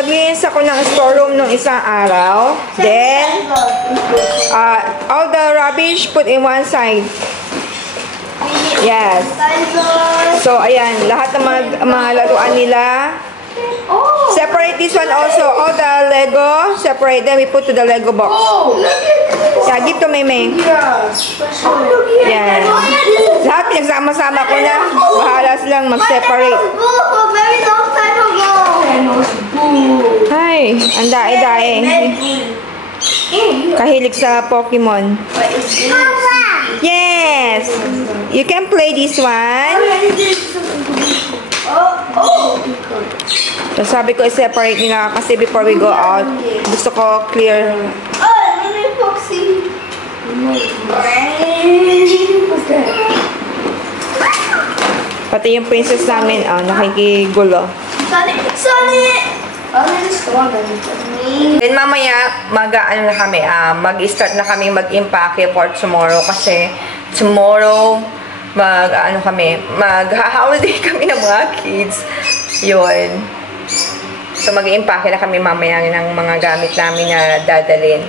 naglinis ako ng storeroom nung isang araw. Then, all the rubbish put in one side. Yes. So, ayan. Lahat ng mga laruan nila. Separate this one also. All the Lego, separate them. We put to the Lego box. Yeah, give to Maymay. Yan. Lahat pinagsama-sama ko na. Bahala silang mag-separate. Ay, ang dae-dae. Kahilig sa Pokemon. Yes. You can play this one. So, sabi ko i-separate nila kasi before we go out, gusto ko clear. Pati yung princess namin, nakikigulo. Then mamaya, mag-start na kami mag-impake for tomorrow kasi tomorrow, mag-holiday kami ng mga kids. Yun. So, mag-impake na kami mamaya ng mga gamit namin na dadalhin.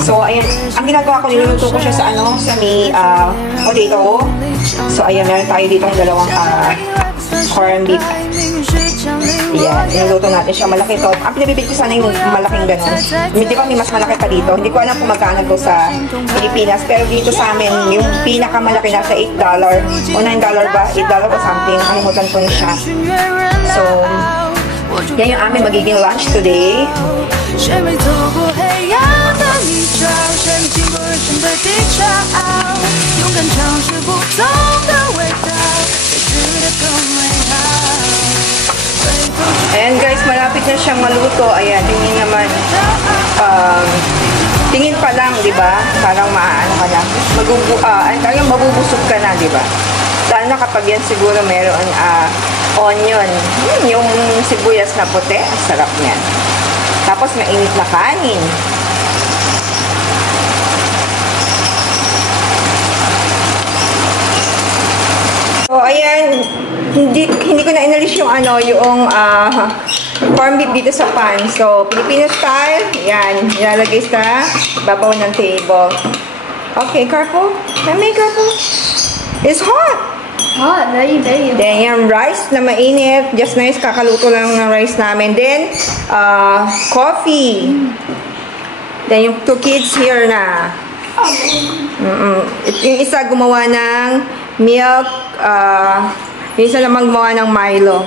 So, ayan. Ang ginagawa ko, niluluto ko siya sa may potato. So, ayan. Meron tayo ditong dalawang corn beef. Ayan. Niluluto natin siya. Malaki to. Ang pinabibig ko sana yung malaking ganun. Hindi ko, may mas malaki pa dito. Hindi ko alam kung magkano to sa Pilipinas. Pero dito sa amin, yung pinakamalaki nasa $8 o $9 ba? $8 o something. Kalimutan ko na siya. So, yan yung aming magiging lunch today. Ayan guys, malapit na siyang maluto. Ayan, tingin naman. Tingin pa lang, di ba? Parang maano ka na. Mabubusog ka na, di ba? Lalo na kapag yan siguro meron onion. Yung sibuyas na puti, ang sarap niyan. Tapos mainit na kanin. So ayan, hindi ko na inalis yung corned beef dito sa pan. So Filipino style, yan, ilalagay sa babaw ng table. Okay, careful. May careful. It's hot. Hot, very. Then yung rice na mainit, just nice, kakaluto lang ng rice namin. Then coffee. Then yung 2 kids here na. Yung isa gumawa ng milk, yung isa naman gumawa ng Milo.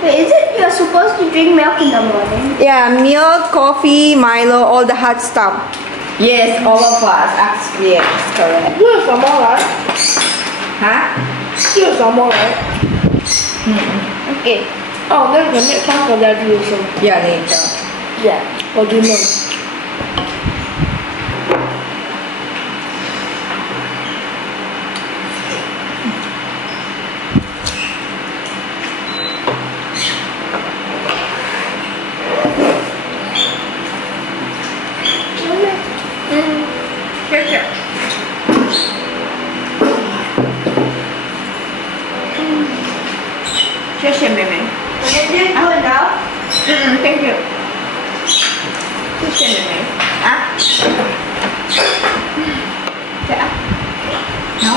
Wait, is it you're supposed to drink milk in the morning? Yeah, milk, coffee, Milo, all the hot stuff. Yes, all of us. Actually, yes, correct. You're someone, right? Huh? You're someone, right? Okay. Oh, then the next time for that also. Yeah, later. Yeah, for dinner. Thank you. No?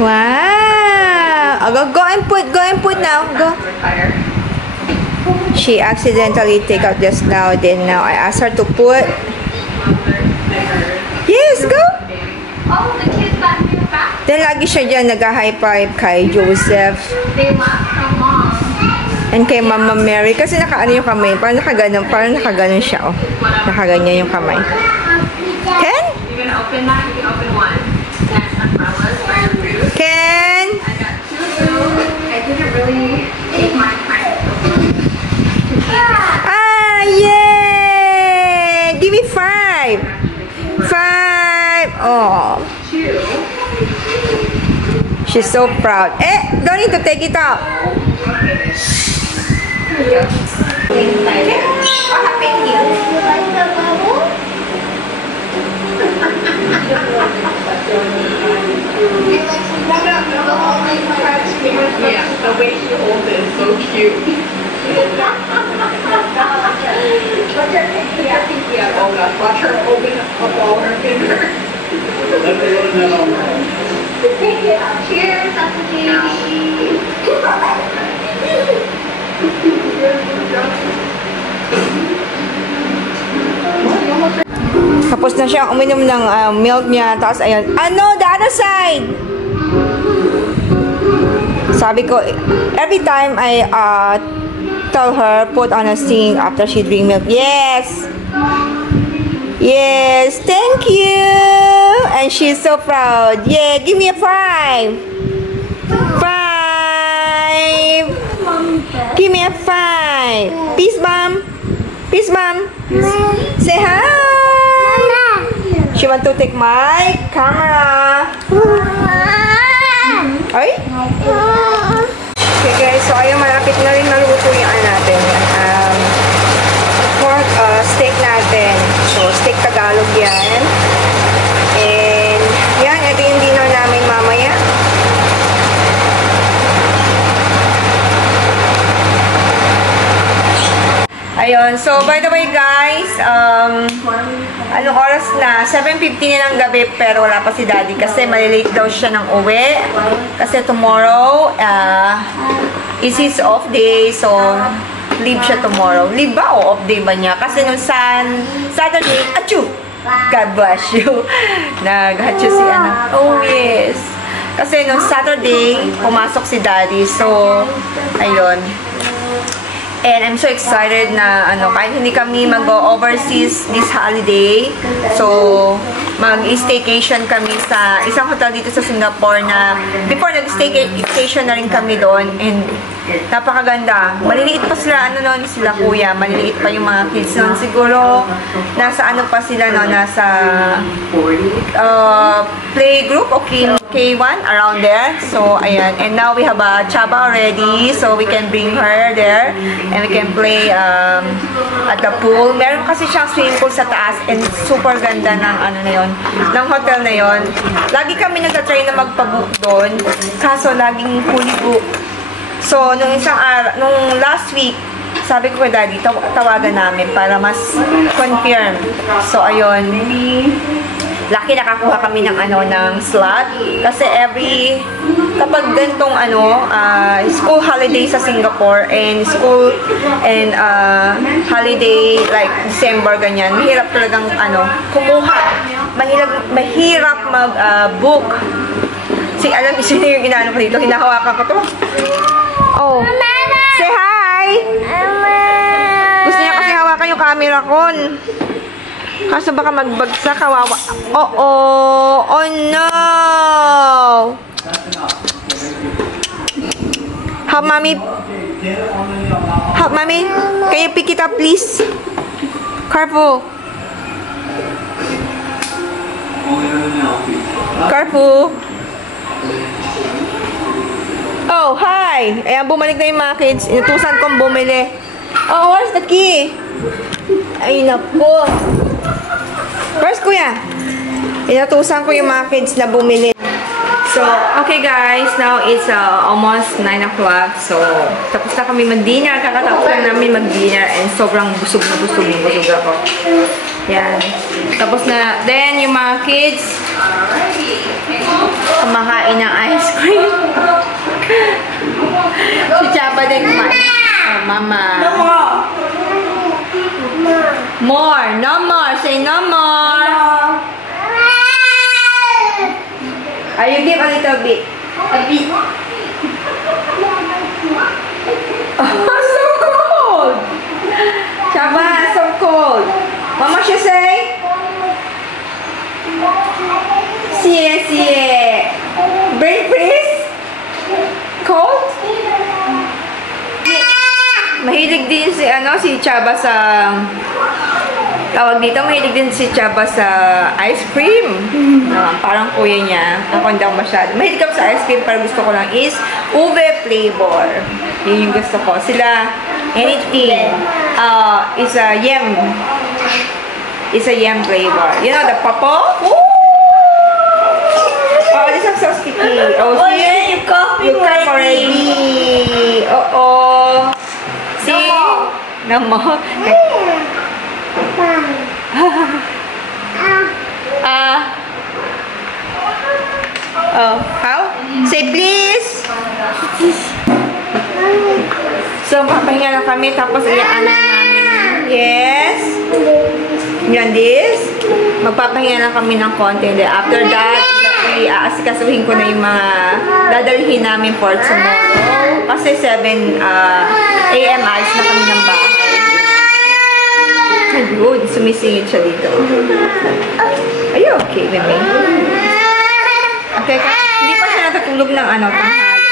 Wow! Go and put now. Go. She accidentally take out just now. Then now I asked her to put. Yes, go. Oh, the kids got new back. Then, lagi siya dyan nag-high five kay Joseph. They last so long. And kay Mama Mary. Kasi nakaano yung kamay. Parang nakaganon siya, oh. Nakaganyan yung kamay. Ken? You're gonna open that, you can open one. Next umbrellas for your food. Ken? I got two. I didn't really take my time to Ah, yay! Give me 5. 5. Oh. two. She's so proud. Don't need to take it out. What happened here? You like the bubble? You like some Yeah, the way she holds it is so cute. What's your pinky? Yeah, oh gosh, watch her open up all her fingers. Cheers, Dr. Judy. Tapos na siya uminom ng milk niya. Tapos ayun. Ano? The other side! Sabi ko, every time I tell her, put on a sink after she drink milk. Yes! Yes! Thank you! And she's so proud. Yeah! Give me a 5! 5! Give me a 5! Peace, Mom! Peace, Mom! Say hi! She want to take my camera. Ay? Okay guys, so ayun, malapit na rin maluto yung natin. Pork steak natin. So, steak Tagalog yan. And, yan, ito yung dinner namin mamaya. Ayun, so by the way guys, anong oras na? 7:50 na ng gabi pero wala pa si Daddy kasi malilate daw siya ng uwi. Kasi tomorrow is his off day, so leave siya tomorrow. Leave ba o off day ba niya? Kasi nung Saturday, achoo! God bless you. Nag-achoo si Ana. Oh yes. Kasi nung Saturday, pumasok si Daddy, so ayun. And I'm so excited na kahit hindi kami mag-go overseas this holiday. So, mag-staycation kami sa isang hotel dito sa Singapore na before nag-staycation na rin kami doon. And napakaganda. Maliliit pa sila, noon sila kuya. Maliliit pa yung mga kids noon. Siguro, nasa pa sila, nasa playgroup o K1 around there. So, ayan. And now we have a chaba already. So, we can bring her there. And we can play at the pool. Meron kasi siyang swimming pool sa taas and super ganda ng ng hotel na yon. Lagi kami nagtatry na magpabook doon. Kaso laging fully book. So, nung last week, sabi ko kay Daddy, tawagan namin para mas confirm. So, ayun. Lucky nakakuha kami ng ng slot kasi kapag ganitong school holiday sa Singapore and school and holiday like December ganyan, mahirap talagang kumuha. Mahirap mag-book. Alam niyo sino yung inaano ko dito, hinahawakan ko to. Oh. Say hi. Gusto niya kasi hawakan yung camera ko. Kaso baka magbagsak, kawawa. Oh no! Help mommy. Help mommy. Can you pick it up please? Careful. Careful. Oh, hi! Ayan, bumalik na yung mga kids. Inutusan kong bumili. Oh, where's the key? Ay, naku. Where's kuya? Inutusan ko yung mga kids na bumili. So, okay guys. Now, it's almost 9 o'clock. So, tapos na kami mag-dinner. Kakatapos lang namin mag-dinner. And sobrang busog ako. Yan. Tapos na. Then, yung mga kids kumakain ng ice cream. Si Chapa din kumain. Oh, mama. No more. More. No more. Say no more. You give a little bit. A bit. Oh, so cold! Chaba, so cold. Mama should say? Sie. Bring please. Cold? Mahilig din si Chaba sa tawag dito, mahilig din si Chaba sa ice cream. Parang kuya niya. Ako hindi ako masyado. Mahilig ako sa ice cream, pero gusto ko lang is ube flavor. Yun yung gusto ko. Sila, anything. Is a yam. Is a yam flavor. You know, the purple? Ooh! Oh, this is so sticky. Oh, see? Yeah, you coffee already. Oh. See? No more. How? Say please. So, papahinga lang kami, tapos iaan namin. Yes. Yan, this. Magpapahinga lang kami ng konti. And then after that, aasikasuhin ko na yung mga dadalhin namin for tomorrow. Kasi 7 a.m. alis na kami ng bahay. Ayun, sumisingit siya dito. Are you okay with me? Okay, hindi pa siya natutulog ng tanghali.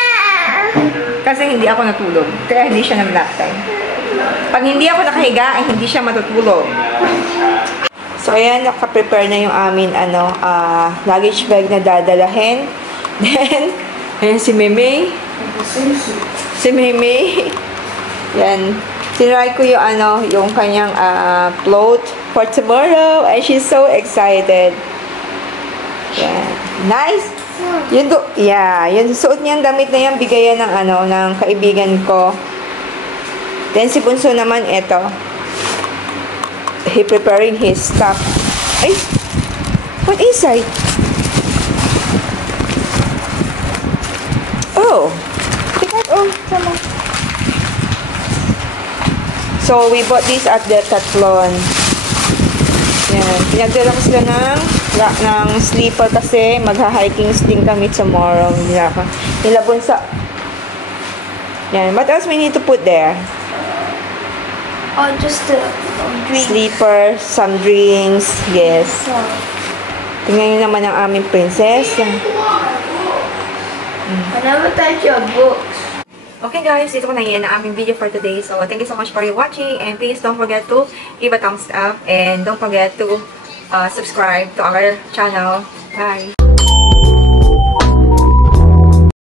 Kasi hindi ako natulog. Kaya hindi siya nag-nap time. Pag hindi ako nakahiga, ay hindi siya matutulog. So, ayan, nakaprepare na yung amin, luggage bag na dadalahin. Then, ayan si Meme. Si Meme. Yan. Tinry ko yung, yung kanyang, float for tomorrow. And she's so excited. Yan. Nice. Yung suot niyang damit na yan, bigayan ng, ng kaibigan ko. Then, si Bunso naman, ito. He preparing his stuff. Ay! What inside? Oh! Take out. Oh, come on. So, we bought this at Decathlon. Yan. Pinagdala ko sila ng sleeper kasi magha-hiking din kami tomorrow. Nilabon sa... Yan. What else we need to put there? Oh, just the drink. Sleeper, some drinks, yes. Tingnan nyo naman ang aming prinsesa. I never touch your books. Okay guys, ito ko na yan ang aming video for today. So, thank you so much for watching. And please don't forget to give a thumbs up. And don't forget to subscribe to our channel. Bye!